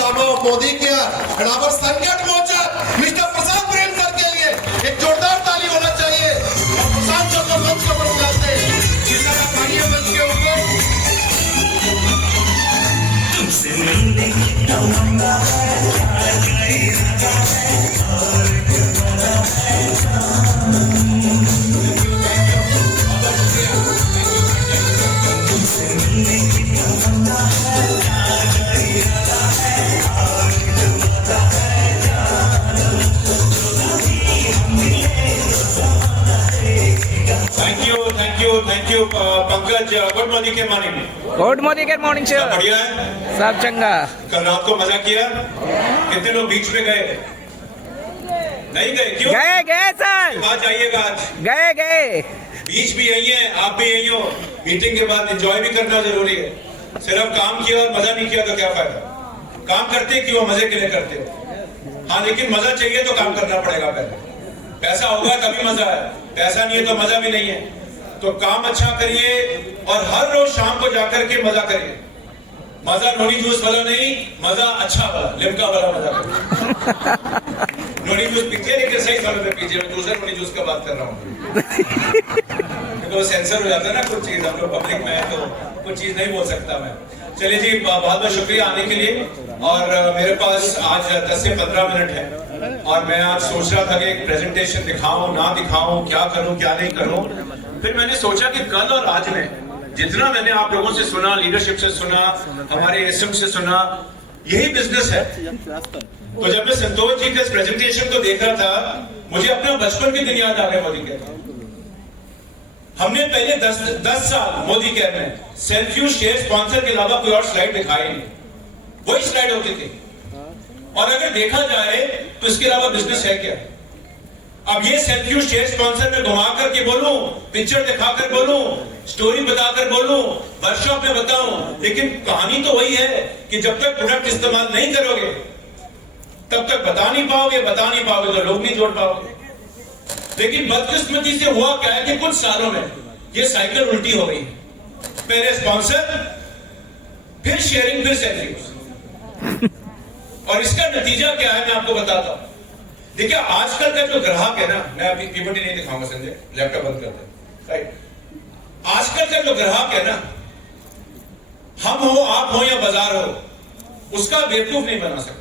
of Modi here and our संकट मोचन mister प्रशांत प्रेम sir के लिए एक जोरदार ताली होना चाहिए। और प्रशांत सर को मंच के ऊपर बुलाते हैं। जिस तरह कार्य मंच के ऊपर तुमसे मिलने की तमन्ना thank you Pankaj. Good morning के मॉर्निंग सर। बढ़िया है सब चंगा। कल रात को मजा किया। कितने लोग बीच में गए? नहीं गए? क्यों? गए सर। आज आइएगा। आज गए बीच भी यही है, आप भी यही हो। मीटिंग के बाद एंजॉय भी करना जरूरी है। सिर्फ काम किया और मजा नहीं किया तो क्या फायदा? काम करते क्यों? मजे के लिए करते हो। हाँ, लेकिन मजा चाहिए तो काम करना पड़ेगा। पहले पैसा होगा तभी मजा है, पैसा नहीं है तो मजा भी नहीं है। तो काम अच्छा करिए और हर रोज शाम को जाकर के मजा करिए। मजा नोनी जूस वाला नहीं, मजा अच्छा वाला, लिमका वाला मजा करिए। नोनी जूस पीजिए लेकिन सही समय पे पीजिए। मैं दूसरा नोनी जूस का बात कर रहा हूँ। तो सेंसर हो जाता है ना कुछ चीज, हम लोग पब्लिक में है तो कुछ चीज नहीं बोल सकता मैं। चलिए जी, बहुत बहुत शुक्रिया आने के लिए। और मेरे पास आज 10 से 15 मिनट है और मैं आज सोच रहा था कि एक प्रेजेंटेशन दिखाऊं ना दिखाऊं, क्या करूं क्या नहीं करूं। फिर मैंने सोचा कि कल और आज में जितना मैंने आप लोगों से सुना, लीडरशिप से सुना, हमारे एसएम से सुना, यही बिजनेस है। तो जब मैं संतोष जी के इस प्रेजेंटेशन को देख रहा था, मुझे अपना बचपन के दिन याद आ गए। मोदी केयर हमने पहले 10 साल मोदी केयर में सेल्फ यूज शेयर स्पॉन्सर के अलावा कोई और स्लाइड दिखाई नहीं, वही स्लाइड होती थी। और अगर देखा जाए तो इसके अलावा बिजनेस है क्या? अब ये सेल्फ यूज शेयर स्पॉन्सर में घुमा करके बोलूं, पिक्चर दिखाकर बोलूं, स्टोरी बताकर बोलूं, वर्कशॉप में बताऊं, लेकिन कहानी तो वही है कि जब तक प्रोडक्ट इस्तेमाल नहीं करोगे तब तक बता नहीं पाओगे तो लोग नहीं जोड़ पाओगे। लेकिन बदकिस्मती से हुआ क्या है कि कुछ सालों में ये साइकिल उल्टी हो गई। पहले स्पॉन्सर, फिर शेयरिंग, फिर सेल्फ यूज। और इसका नतीजा क्या है मैं आपको बताता हूं। देखिए, आजकल का जो ग्राहक है ना, मैं अभी पीपीटी नहीं दिखाऊंगा संजय, लैपटॉप बंद कर दे। राइट, आजकल का जो ग्राहक है ना, हम हो, आप हो या बाजार हो, उसका बेवकूफ नहीं बना सकते।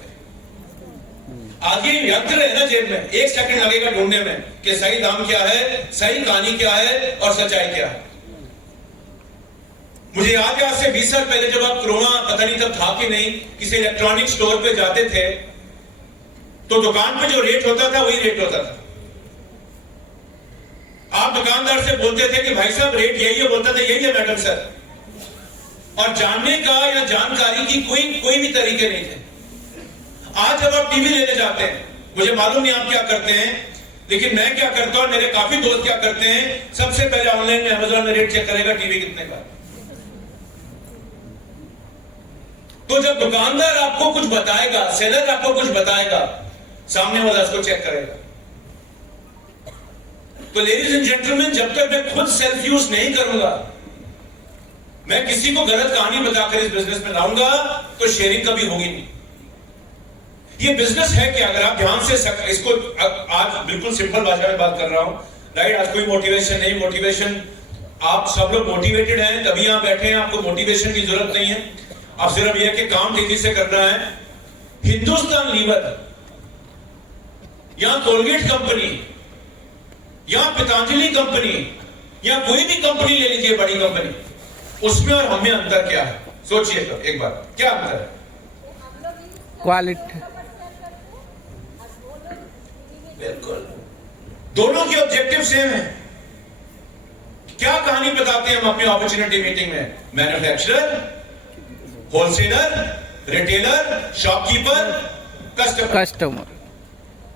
आगे यंत्र है ना जेब में, 1 सेकंड लगेगा ढूंढने में कि सही दाम क्या है, सही कहानी क्या है और सच्चाई क्या है। मुझे याद है आज से 20 साल पहले जब आप कोरोना पता नहीं तब था कि नहीं, किसी इलेक्ट्रॉनिक स्टोर पे जाते थे तो दुकान पे जो रेट होता था वही रेट होता था। आप दुकानदार से बोलते थे कि भाई साहब रेट यही है, बोलता था यही है मैडम सर। और जानने का या जानकारी की कोई भी तरीके नहीं थे। आज जब आप टीवी लेने जाते हैं, मुझे मालूम नहीं आप क्या करते हैं, लेकिन मैं क्या करता हूं, मेरे काफी दोस्त क्या करते हैं, सबसे पहले ऑनलाइन में अमेज़न में रेट चेक करेगा टीवी कितने का। तो जब दुकानदार आपको कुछ बताएगा, सेलर आपको कुछ बताएगा, सामने वाला उसको चेक करेगा। तो लेडीज एंड जेंटलमैन, जब तक मैं खुद सेल्फ यूज नहीं करूंगा, मैं किसी को गलत कहानी बताकर इस बिजनेस में लाऊंगा तो शेयरिंग कभी होगी नहीं। ये बिजनेस है कि अगर आप ध्यान से इसको, आज बिल्कुल सिंपल भाषा में बात कर रहा हूं, राइट। आज कोई मोटिवेशन नहीं, मोटिवेशन आप सब लोग मोटिवेटेड हैं तभी यहां बैठे हैं, आपको मोटिवेशन की जरूरत नहीं है। अब सिर्फ यह कि काम तेजी से करना है। हिंदुस्तान लीवर या कोलगेट कंपनी या पतंजलि कंपनी या कोई भी कंपनी ले लीजिए, बड़ी कंपनी, उसमें और हमें अंतर क्या है? सोचिए तो एक बार, क्या अंतर है? क्वालिटी। बिल्कुल, दोनों के ऑब्जेक्टिव सेम है। क्या कहानी बताते हैं हम अपनी अपॉर्चुनिटी मीटिंग में? Manufacturer, wholesaler, retailer, shopkeeper, customer.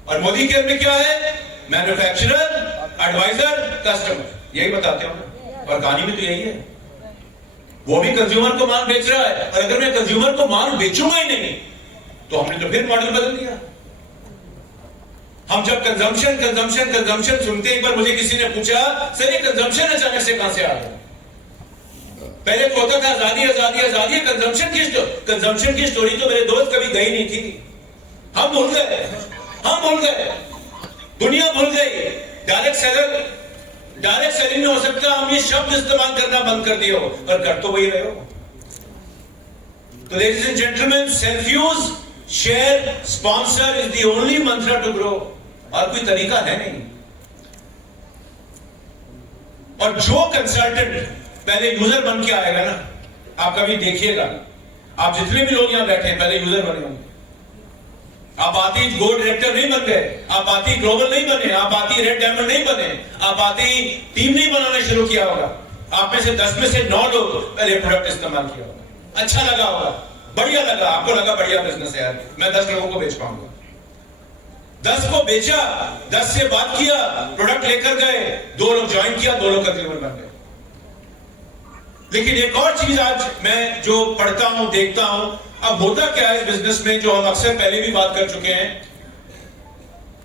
और मोदी केयर में क्या है? मैन्युफैक्चरर, एडवाइजर, कस्टमर, यही बताते हैं। और कहानी में तो यही है। वो भी कंज्यूमर को माल बेच रहा है, और अगर मैं कंज्यूमर को माल बेचूंगा ही नहीं तो हमने तो फिर मॉडल बदल दिया। हम जब कंजम्पशन सुनते, एक बार मुझे किसी ने पूछा, सर ये कंजम्पशन अचानक से कहां से आ गया? पहले तो होता था आजादी आजादी आजादी, कंजम्पशन की स्टोरी तो मेरे दोस्त कभी गई नहीं थी। हम भूल गए, दुनिया भूल गई। डायरेक्ट सेलिंग में हो सकता है हम ये शब्द इस्तेमाल करना बंद कर दिए हो, पर कर तो वही रहे हो। तो ladies and gentleman, self use, share, sponsor is the only मंत्र टू ग्रो। और कोई तरीका है नहीं। और जो कंसल्टेंट पहले यूजर बन के आएगा ना, आप कभी देखिएगा, आप जितने भी लोग यहां बैठे हैं पहले यूजर बने होंगे। आप आती गोल्ड डायरेक्टर नहीं बन गए, आप आती ग्लोबल नहीं बने, आप आती रेड डायमंड नहीं बने, आप आती टीम नहीं बनाना शुरू किया होगा। आप में से 10 में से 9 लोग पहले प्रोडक्ट इस्तेमाल किया होगा, अच्छा लगा होगा, बढ़िया लगा, आपको लगा बढ़िया बिजनेस है यार, मैं 10 लोगों को बेच पाऊंगा। 10 को बेचा, 10 से बात किया, प्रोडक्ट लेकर गए, 2 लोग ज्वाइन किया, 2 लोग कंज्यूमर बन गए। लेकिन एक और चीज आज मैं जो पढ़ता हूं, देखता हूं, अब होता क्या है इस बिजनेस में, जो हम अक्सर पहले भी बात कर चुके हैं।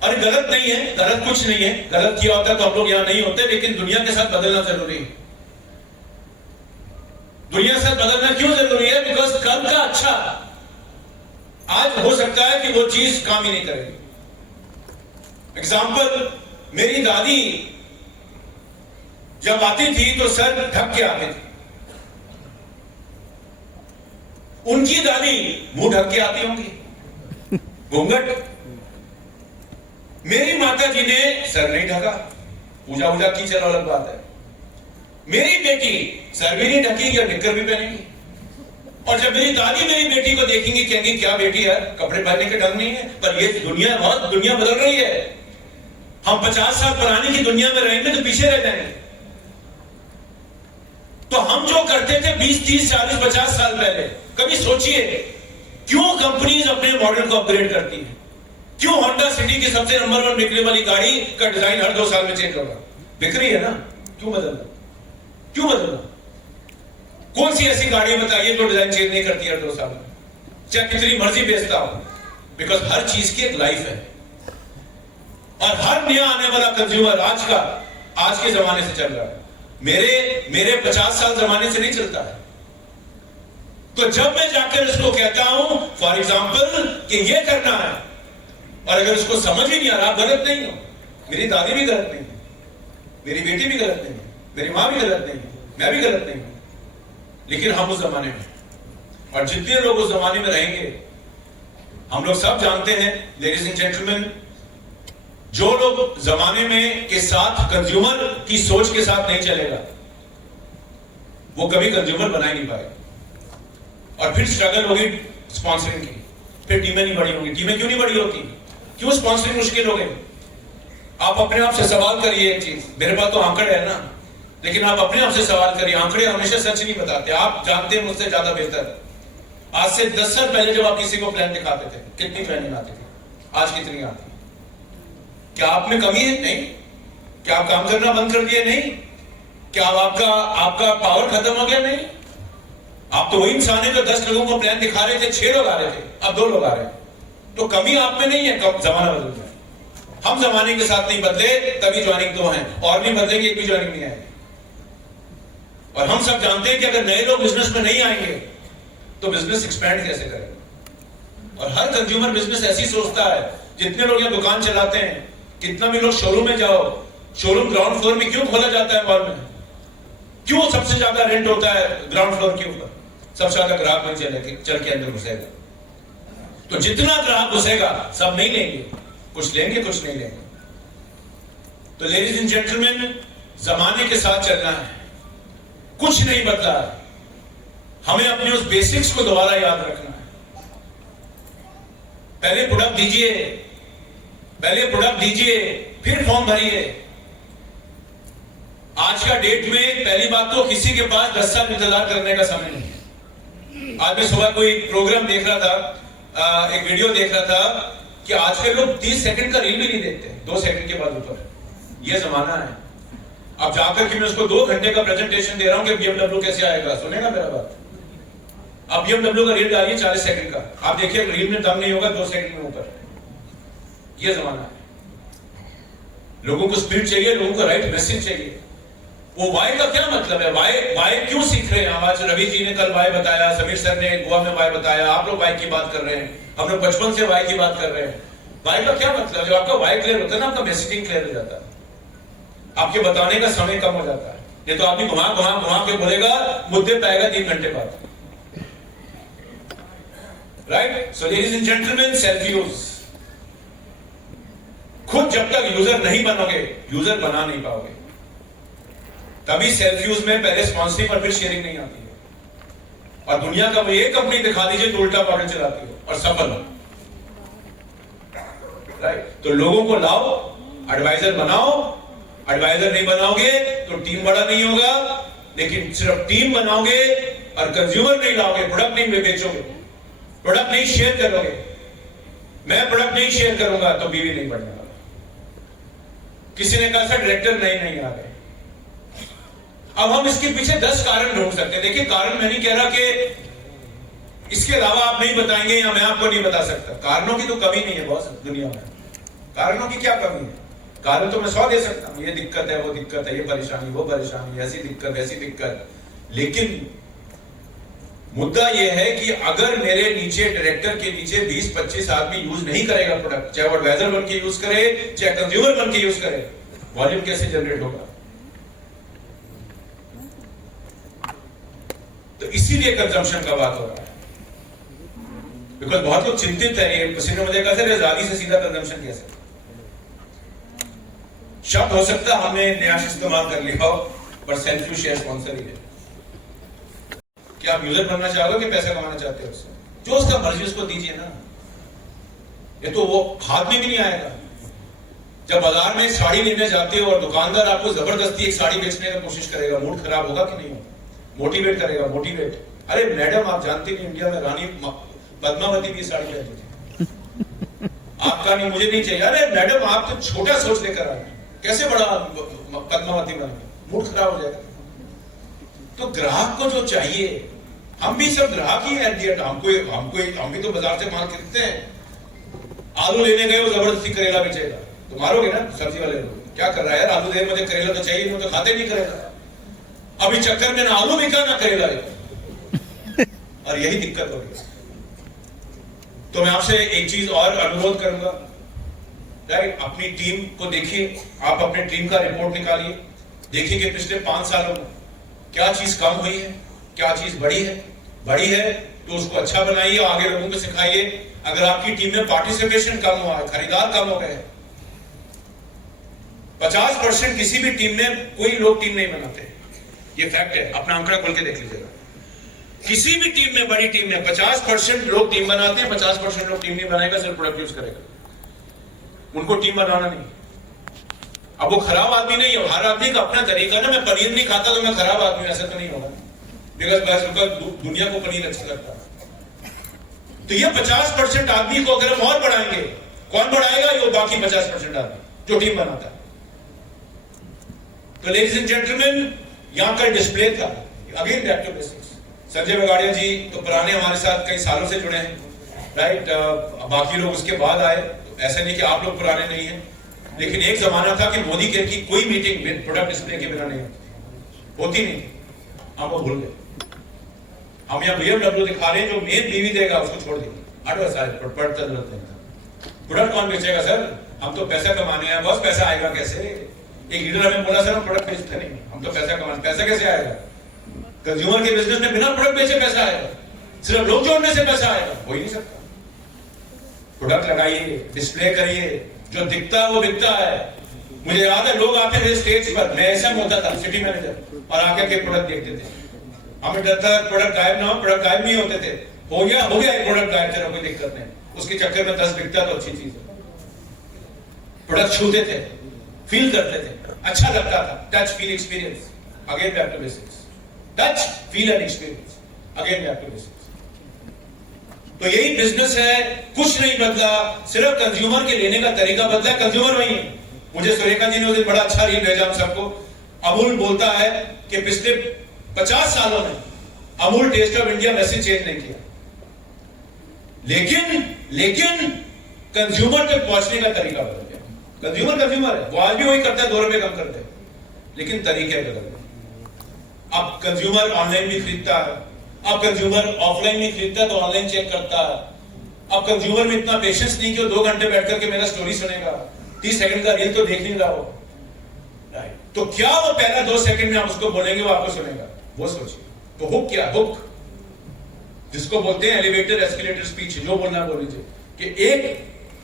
अरे गलत नहीं है, गलत कुछ नहीं है, गलत किया होता तो हम लोग यहां नहीं होते, लेकिन दुनिया के साथ बदलना जरूरी है। दुनिया के साथ बदलना क्यों जरूरी है? बिकॉज कल का अच्छा आज हो सकता है कि वो चीज काम ही नहीं करेगी। एग्जाम्पल, मेरी दादी जब आती थी तो सर ढक के आती थी, उनकी दादी मुंह ढक के आती होंगी, घूंघट। मेरी माता जी ने सर नहीं ढका, पूजा वूजा की, चलो अलग बात है। मेरी बेटी सर भी नहीं ढकी या निक्कर भी पहनेगी, और जब मेरी दादी मेरी बेटी को देखेंगी कहेंगी क्या बेटी है, कपड़े पहनने के ढंग नहीं है। पर ये दुनिया बदल रही है। हम 50 साल पुरानी की दुनिया में रहेंगे तो पीछे रह जाएंगे। तो हम जो करते थे 20, 30, 40, 50 साल पहले, कभी सोचिए क्यों कंपनीज अपने मॉडल को अपग्रेड करती हैं? क्यों होंडा सिटी की सबसे नंबर 1 बिकने वाली गाड़ी का डिजाइन हर 2 साल में चेंज होगा? बिक रही है ना, क्यों बदलना? क्यों बदलना? कौन सी ऐसी गाड़ी बताइए जो डिजाइन चेंज नहीं करती हर 2 साल में, चाहे कितनी मर्जी बेचता हो? बिकॉज हर चीज की एक लाइफ है, और हर नया आने वाला कंज्यूमर आज के जमाने से चल रहा है। मेरे 50 साल जमाने से नहीं चलता है। तो जब मैं जाकर इसको कहता हूं फॉर एग्जाम्पल कि ये करना है, और अगर उसको समझ ही नहीं आ रहा, आप गलत नहीं हो, मेरी दादी भी गलत नहीं है, मेरी बेटी भी गलत नहीं है, मेरी मां भी गलत नहीं है, मैं भी गलत नहीं हूं, लेकिन हम उस जमाने में, और जितने लोग उस जमाने में रहेंगे, हम लोग सब जानते हैं लेडीज एंड जेंटलमैन, जो लोग जमाने में के साथ कंज्यूमर की सोच के साथ नहीं चलेगा, वो कभी कंज्यूमर बना ही नहीं पाएगा। और फिर स्ट्रगल होगी स्पॉन्सरिंग की, फिर टीमें नहीं बड़ी होंगी। टीमें क्यों नहीं बड़ी होती? क्यों स्पॉन्सरिंग मुश्किल हो गई? आप अपने आप से सवाल करिए एक चीज, मेरे पास तो आंकड़े है ना, लेकिन आप अपने आप से सवाल करिए, आंकड़े हमेशा सच नहीं बताते, आप जानते हैं मुझसे ज्यादा बेहतर। आज से 10 साल पहले जब आप किसी को प्लान दिखाते थे, कितनी प्लानिंग आती थी, आज कितनी आती है? क्या आप में कमी है? नहीं। क्या आप काम करना बंद कर दिए? नहीं। क्या आपका पावर खत्म हो गया? नहीं। आप तो वही इंसान है जो 10 लोगों को प्लान दिखा रहे थे, 6 लोग आ रहे थे, अब 2 लोग आ रहे हैं। तो कमी आप में नहीं है, कब जमाना बदल गया। हम जमाने के साथ नहीं बदले, तभी ज्वाइनिंग 2 है, और नहीं बदलेंगे एक भी ज्वाइनिंग नहीं आएगी। और हम सब जानते हैं कि अगर नए लोग बिजनेस में नहीं आएंगे तो बिजनेस एक्सपैंड कैसे करेगा? और हर कंज्यूमर बिजनेस ऐसी सोचता है, जितने लोग यहाँ दुकान चलाते हैं, कितना भी लोग शोरूम में जाओ, शोरूम ग्राउंड फ्लोर में क्यों खोला जाता है मॉल में? क्यों सबसे ज्यादा रेंट होता है ग्राउंड फ्लोर के ऊपर? सबसे ज्यादा ग्राहक में चल के अंदर घुसेगा। तो जितना ग्राहक घुसेगा सब नहीं लेंगे, कुछ लेंगे कुछ नहीं लेंगे। तो लेडीज एंड जेंटलमैन, जमाने के साथ चलना है, कुछ नहीं बदला है, हमें अपने उस बेसिक्स को दोबारा याद रखना है। पहले प्रोडक्ट दीजिए, फिर फॉर्म भरिए। आज का डेट में पहली बात तो किसी के पास 10 साल इंतजार करने का समय नहीं है। आज मैं सुबह कोई प्रोग्राम देख रहा था, एक वीडियो देख रहा था कि आजकल लोग 30 सेकंड का रील भी नहीं देखते, 2 सेकंड के बाद ऊपर। यह जमाना है। अब जाकर के मैं उसको 2 घंटे का प्रेजेंटेशन दे रहा हूं कि BMW कैसे आएगा, सुनेगा मेरा बात? अब BMW का रील डालिए 40 सेकंड का, आप देखिए रील में दम नहीं होगा 2 सेकंड में ऊपर। यह जमाना है। लोगों को स्पीड चाहिए, लोगों को राइट मैसेज चाहिए। वो वाई का क्या मतलब है? वाई क्यों सीख रहे हैं? आज रवि जी ने कल वाई बताया, समीर सर ने गोवा में वाई बताया, आप लोग वाई की बात कर रहे हैं, हम लोग बचपन से वाई की बात कर रहे हैं। वाई का क्या मतलब? जब आपका वाई क्लियर होता है ना, आपका मैसेजिंग क्लियर हो जाता है, आपके बताने का समय कम हो जाता है। ये तो आदमी घुमा के बोलेगा, मुद्दे पाएगा 3 घंटे बाद। Right? So ladies and gentleman, self use. खुद जब तक यूजर नहीं बनोगे, यूजर बना नहीं पाओगे। तभी सेल्फ यूज में पहले स्पॉन्सरिंग और फिर शेयरिंग नहीं आती है। और दुनिया का वो एक कंपनी दिखा दीजिए तो उल्टा मॉडल चलाती हो और सफल हो। राइट? तो लोगों को लाओ, एडवाइजर बनाओ। एडवाइजर नहीं बनाओगे तो टीम बड़ा नहीं होगा। लेकिन सिर्फ टीम बनाओगे और कंज्यूमर नहीं लाओगे, प्रोडक्ट नहीं बेचोगे, प्रोडक्ट नहीं शेयर करोगे। मैं प्रोडक्ट नहीं शेयर करूंगा तो बीवी नहीं बढ़ने वाला। किसी ने कहा सर डायरेक्टर नहीं आ गए। अब हम इसके पीछे 10 कारण ढूंढ सकते हैं। देखिए, कारण मैं नहीं कह रहा कि इसके अलावा आप नहीं बताएंगे या मैं आपको नहीं बता सकता। कारणों की तो कमी नहीं है बॉस दुनिया में। कारणों की क्या कमी है? कारण तो मैं 100 दे सकता हूं। ये दिक्कत है, वो दिक्कत है, ये परेशानी, वो परेशानी, ऐसी दिक्कत, वैसी दिक्कत। लेकिन मुद्दा यह है कि अगर मेरे नीचे, डायरेक्टर के नीचे 20-25 आदमी यूज नहीं करेगा प्रोडक्ट, चाहे वो एडवाइजर बन के यूज करे, चाहे कंज्यूमर बन के यूज करे, वॉल्यूम कैसे जनरेट होगा? तो इसीलिए कंजम्पशन का बात हो रहा है। बिकॉज बहुत लोग चिंतित है, ये पसीने मुझे कहा सर रागी से सीधा कंजम्पशन कैसे? शब्द हो सकता है हमने न्यास इस्तेमाल कर लिया हो, पर सेल्फ यूज शेयर स्पॉन्सर ही है। क्या आप यूजर बनना चाहोगे कि पैसा कमाना चाहते हो उससे? जो उसका मर्जी उसको दीजिए ना। ये तो वो हाथ में भी नहीं आएगा। जब बाजार में साड़ी लेने जाते हो और दुकानदार आपको जबरदस्ती एक साड़ी बेचने की कोशिश करेगा, मूड खराब होगा कि नहीं होगा? मोटिवेट करेगा, मोटिवेट। अरे मैडम, आप जानती नहीं इंडिया में रानी पद्मावती भी साड़ी पहनती थी। आपका नहीं, मुझे नहीं चाहिए। अरे मैडम, आप तो छोटा सोच लेकर आ गए, कैसे बड़ा पद्मावती बनेंगे? मूड खराब हो जाएगा। तो ग्राहक को जो चाहिए, हम भी सब ग्राहक ही हैं। हम भी तो बाजार से माल खरीदते हैं। आलू लेने गए, वो जबरदस्ती करेला बेचेगा, तो मारोगे ना सब्जी वाले लोग। क्या कर रहा है यार, आलू दे, मुझे करेला तो चाहिए, तो खाते नहीं करेला। अभी चक्कर में ना आलू बिका ना करेला बिका, और यही दिक्कत हो गई। तो मैं आपसे एक चीज और अनुरोध करूंगा, राइट? अपनी टीम को देखिए, आप अपने टीम का रिपोर्ट निकालिए, देखिए कि पिछले 5 सालों में क्या चीज कम हुई है, क्या चीज बढ़ी है तो उसको अच्छा बनाइए, आगे लोगों को सिखाइए। अगर आपकी टीम में पार्टिसिपेशन कम हुआ है, खरीदार कम हो गए, 50% किसी भी टीम में कोई लोग टीम नहीं बनाते, ये फैक्ट है। अपना आंकड़ा खोल के देख लीजिएगा। किसी भी टीम में, बड़ी टीम में 50% लोग टीम बनाते हैं, 50% लोग टीम नहीं बनाएगा, सिर्फ प्रोडक्ट यूज करेगा। उनको टीम बनाना नहीं। अब वो खराब आदमी नहीं है, हर आदमी का अपना तरीका ना। मैं पनीर नहीं खाता तो मैं खराब आदमी, ऐसा तो नहीं होगा। बिकॉज दुनिया को पनीर अच्छा लगता है। तो ये 50% आदमी को अगर हम और बढ़ाएंगे, कौन बढ़ाएगा? ये बाकी 50% आदमी जो टीम बनाता है। तो लेडीज एंड जेंटलमैन, यहां का डिस्प्ले था, again back to basics. Sanjay Bagadia ji तो पुराने हमारे साथ कई सालों से जुड़े हैं, राइट? बाकी लोग उसके बाद आए, तो ऐसा नहीं कि आप लोग पुराने नहीं हैं। लेकिन एक जमाना था कि मोदी केयर की कोई मीटिंग प्रोडक्ट डिस्प्ले के बिना नहीं होती नहीं। हम वो भूल गए। हम यहाँ BMW दिखा रहे हैं, जो मेन बीवी देगा उसको छोड़ देंगे। प्रोडक्ट कौन बेचेगा सर? हम तो पैसा कमाने हैं बॉस, पैसा आएगा कैसे? एक लीडर हमें बोला सर हम प्रोडक्ट बेचते नहीं, हम तो पैसा कमाने, पैसा कैसे आएगा? कंज्यूमर के बिजनेस में बिना प्रोडक्ट बेचे पैसा आएगा? सिर्फ लोग जोड़ने से पैसा आएगा? हो ही नहीं सकता। प्रोडक्ट लगाइए, डिस्प्ले करिए, जो दिखता है वो बिकता है। मुझे याद है लोग आते थे स्टेज पर, मैं ऐसा होता था सिटी मैनेजर, और आके के प्रोडक्ट देखते थे। हमें डर था प्रोडक्ट गायब ना हो, प्रोडक्ट गायब नहीं होते थे। हो गया एक प्रोडक्ट गायब, चलो कोई दिक्कत नहीं, उसके चक्कर में 10 बिकता तो अच्छी चीज है। प्रोडक्ट छूते थे, फील करते थे, अच्छा लगता था। Touch feel experience, again back to basics. Touch feel and experience, again back to basics. तो यही बिजनेस है, कुछ नहीं बदला, सिर्फ कंज्यूमर के लेने का तरीका बदला। कंज्यूमर वही है। मुझे सुरेखा जी ने उसे बड़ा अच्छा रील भेजा हम सबको। अमूल बोलता है कि पिछले 50 सालों में Amul taste of India message change नहीं किया, लेकिन कंज्यूमर तक पहुंचने का तरीका बदल गया। कंज्यूमर है, वो आज भी वही करता है, 2 रुपए कम करते हैं, लेकिन तरीके बदल गए। अब कंज्यूमर ऑनलाइन भी खरीदता है, अब कंज्यूमर ऑफलाइन नहीं खरीदता तो ऑनलाइन चेक करता है। अब कंज्यूमर में इतना पेशेंस नहीं कि वो 2 घंटे बैठ करके मेरा स्टोरी सुनेगा, 30 सेकंड का रील तो देख नहीं रहा हो। तो क्या वो पहला 2 सेकंड में आप उसको बोलेंगे वो आपको सुनेगा? वो सोचिए। तो हुक क्या? हुक जिसको बोलते हैं एलिवेटर एस्केलेटर स्पीच, जो बोलना बोल लीजिए कि एक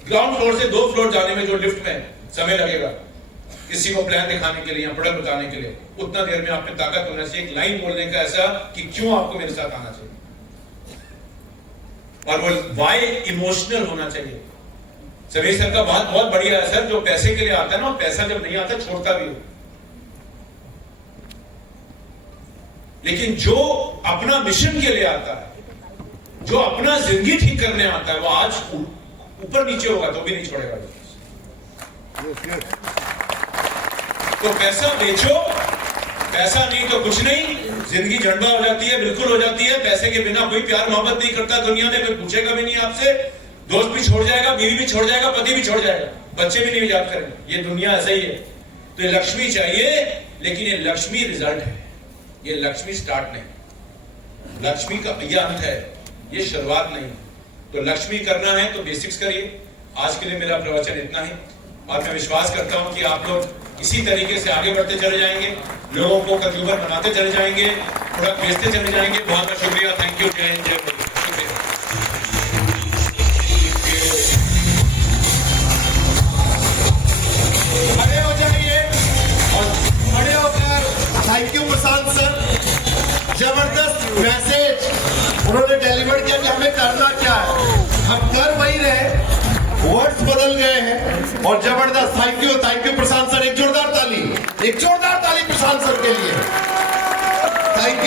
ग्राउंड फ्लोर से 2 फ्लोर जाने में जो लिफ्ट में समय लगेगा किसी को प्लान दिखाने के लिए या प्रोडक्ट बताने के लिए, उतना देर में आपने ताकत होना चाहिए एक लाइन बोलने का ऐसा कि क्यों आपको मेरे साथ आना चाहिए, और वो वाई इमोशनल होना चाहिए। समीर सर का बात बहुत बढ़िया है सर, जो पैसे के लिए आता है ना, पैसा जब नहीं आता छोड़ता भी हो, लेकिन जो अपना मिशन के लिए आता है, जो अपना जिंदगी ठीक करने आता है, वो आज ऊपर नीचे होगा तो भी नहीं छोड़ेगा। तो पैसा बेचो, पैसा नहीं तो कुछ नहीं, जिंदगी झंडा हो जाती है, बिल्कुल हो जाती है। पैसे के बिना कोई प्यार मोहब्बत नहीं करता दुनिया में, कोई पूछेगा भी नहीं आपसे, दोस्त भी छोड़ जाएगा, बीवी भी छोड़ जाएगा, पति भी छोड़ जाएगा, बच्चे भी नहीं याद करेंगे। ये दुनिया ऐसा ही है। तो ये लक्ष्मी चाहिए, लेकिन ये लक्ष्मी रिजल्ट है, ये लक्ष्मी स्टार्ट नहीं, लक्ष्मी का ये अंत है, ये शुरुआत नहीं। तो लक्ष्मी करना है तो बेसिक्स करिए। आज के लिए मेरा प्रवचन इतना ही, और मैं विश्वास करता हूं कि आप लोग इसी तरीके से आगे बढ़ते चले जाएंगे, लोगों को कंज्यूमर बनाते चले जाएंगे, प्रोडक्ट बेचते चले जाएंगे। बहुत बहुत शुक्रिया, थैंक यू, जय हिंद, जय भारत। खड़े हो जाइए और खड़े होकर थैंक यू प्रशांत सर, जबरदस्त मैसेज उन्होंने डिलीवर किया कि हमें करना क्या है। हम कर वही रहे, वर्ड्स बदल गए हैं, और जबरदस्त थैंक यू प्रशांत सर। एक जोरदार ताली प्रशांत सर के लिए। Thank you.